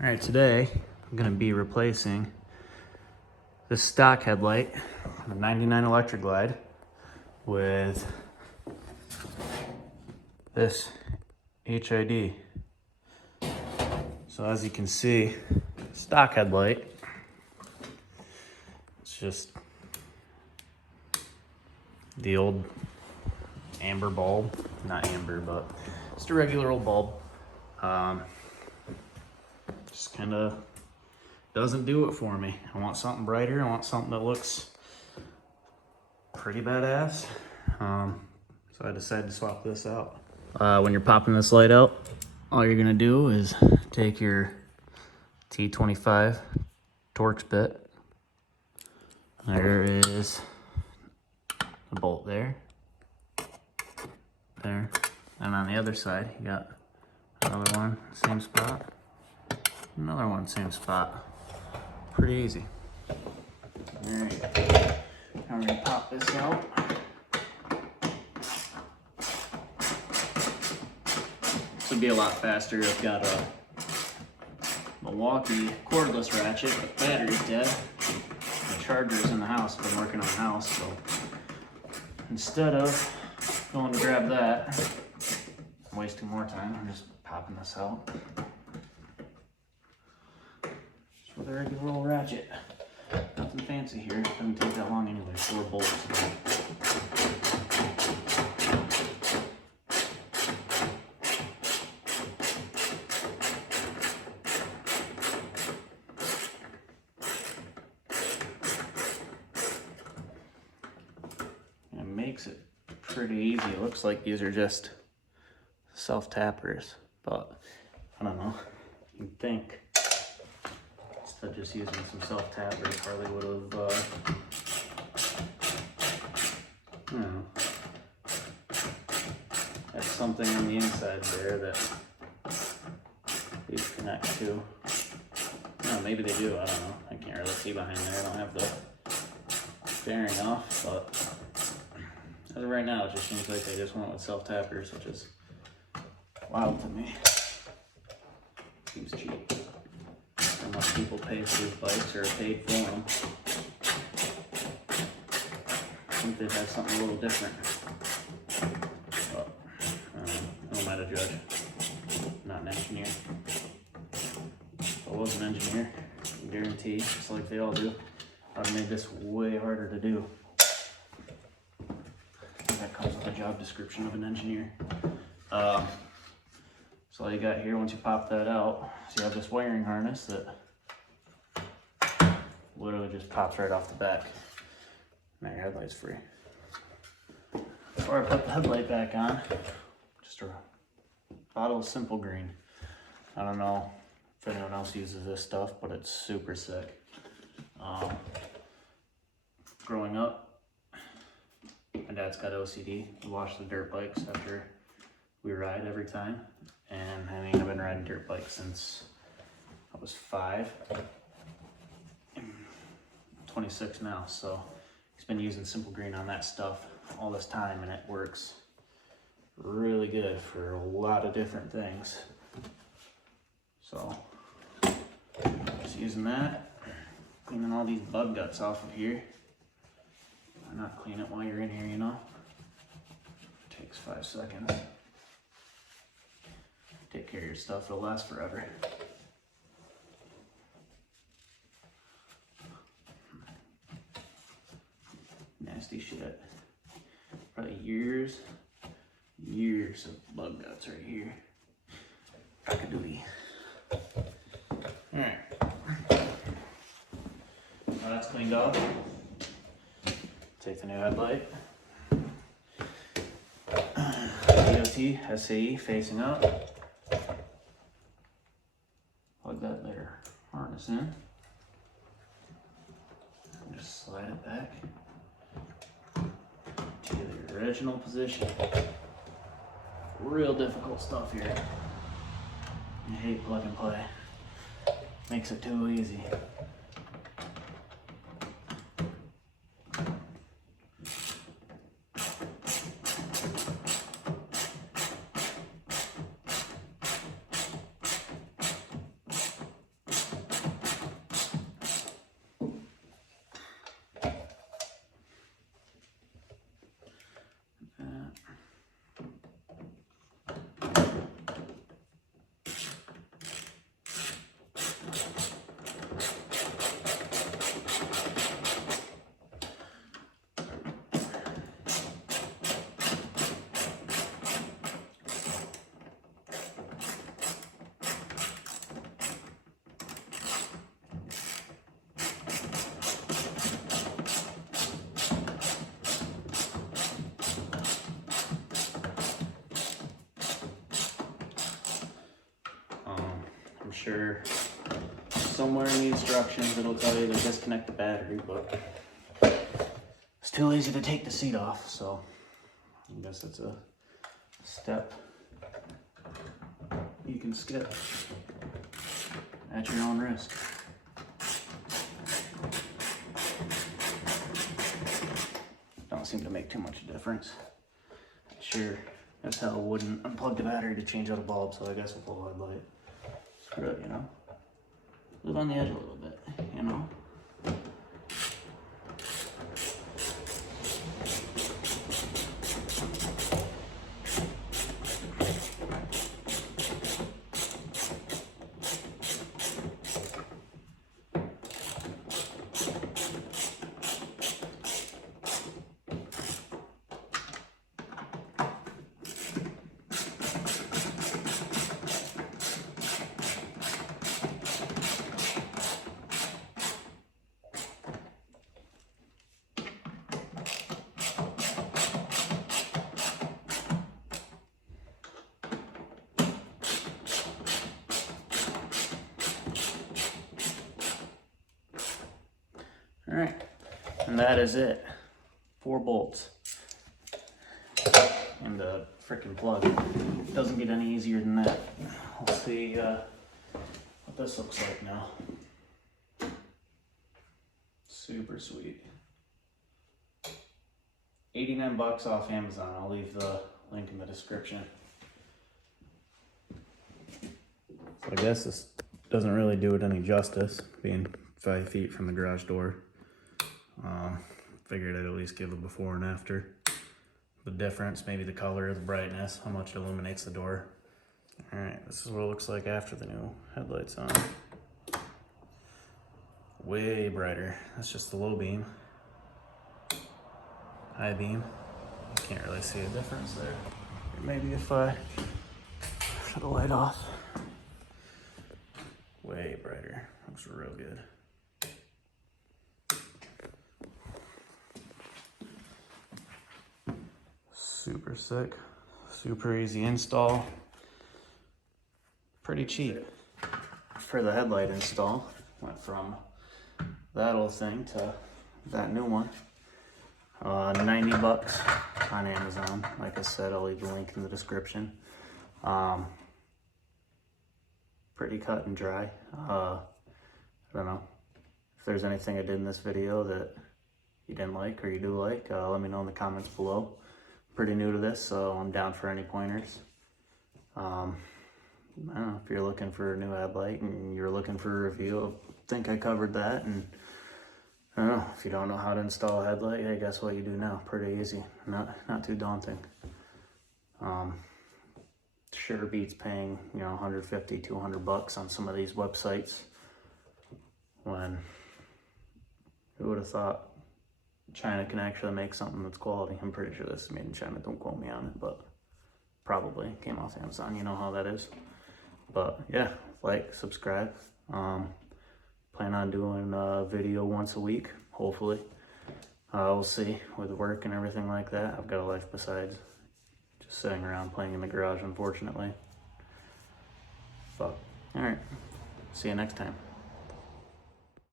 All right, today I'm gonna be replacing this stock headlight, the 99 Electra Glide, with this HID. So as you can see, stock headlight, it's just the old amber bulb, not amber, but just a regular old bulb. Just kind of doesn't do it for me. I want something brighter. I want something that looks pretty badass. So I decided to swap this out. When you're popping this light out, all you're gonna do is take your T25 Torx bit. There is a bolt there, there, and on the other side you got another one, same spot, another one, same spot. Pretty easy. All right, now we're gonna pop this out. This would be a lot faster. I've got a Milwaukee cordless ratchet, but battery's dead. The charger's in the house. Been working on the house, so instead of going to grab that, I'm wasting more time. I'm just popping this out just with a regular old ratchet. Nothing fancy here. Doesn't take that long anyway. 4 bolts. It makes it pretty easy. It looks like these are just self-tappers, but I don't know. You'd think instead of just using some self-tappers, Harley would have, you know, had something on the inside there that these connect to. No, maybe they do. I don't know. I can't really see behind there. I don't have the bearing off, but as of right now, it just seems like they just went with self-tappers, which is wild to me. Seems cheap. How much people pay for these bikes or are paid for them. I think they'd have something a little different. But who am I to judge? I'm not an engineer. If I was an engineer, I guarantee, just like they all do, I'd have made this way harder to do. That comes with the job description of an engineer. So all you got here, once you pop that out, is you have this wiring harness that literally just pops right off the back. Now your headlight's free. Before I put the headlight back on, just a bottle of Simple Green. I don't know if anyone else uses this stuff, but it's super sick. Growing up, my dad's got OCD. We wash the dirt bikes after we ride every time. And I mean, I've been riding dirt bikes since I was 5. I'm 26 now, so he's been using Simple Green on that stuff all this time, and it works really good for a lot of different things. So, just using that, cleaning all these bug guts off of here. Why not clean it while you're in here, you know? Takes 5 seconds. Take care of your stuff, it'll last forever. Nasty shit. Probably years of bug guts right here. Cock-a-doodle. Alright. Now that's cleaned off. Take the new headlight. DOT SAE facing up. Plug that there harness in. And just slide it back to the original position. Real difficult stuff here. I hate plug and play. Makes it too easy. I'm sure somewhere in the instructions it'll tell you to disconnect the battery, but it's too lazy to take the seat off, so I guess it's a step you can skip at your own risk. Don't seem to make too much difference. Sure as hell wouldn't unplug the battery to change out a bulb, so I guess a full headlight. Screw it, you know? Live on the edge a little bit, you know? All right, and that is it. 4 bolts and a freaking plug. Doesn't get any easier than that. We'll see what this looks like now. Super sweet. 89 bucks off Amazon. I'll leave the link in the description. So I guess this doesn't really do it any justice, being 5 feet from the garage door. Figured I'd at least give a before and after. The difference, maybe the color, the brightness, how much it illuminates the door. All right, this is what it looks like after the new headlights on. Way brighter. That's just the low beam. High beam, can't really see a difference there. Maybe if I shut the light off. Way brighter, looks real good. Super sick, super easy install, pretty cheap. For the headlight install, went from that old thing to that new one. 90 bucks on Amazon. Like I said, I'll leave the link in the description. Pretty cut and dry. I don't know if there's anything I did in this video that you didn't like or you do like, let me know in the comments below. Pretty new to this, so I'm down for any pointers. I don't know, if you're looking for a new headlight and you're looking for a review, I think I covered that. And I don't know, if you don't know how to install a headlight, I guess what you do now, pretty easy, not too daunting. Sure beats paying, you know, 150, 200 bucks on some of these websites, when who would have thought China can actually make something that's quality. I'm pretty sure this is made in China, don't quote me on it, but probably came off Amazon, you know how that is. But yeah, like, subscribe. Plan on doing a video once a week, hopefully. We'll see, with work and everything like that. I've got a life besides just sitting around playing in the garage, unfortunately. But, alright, see you next time.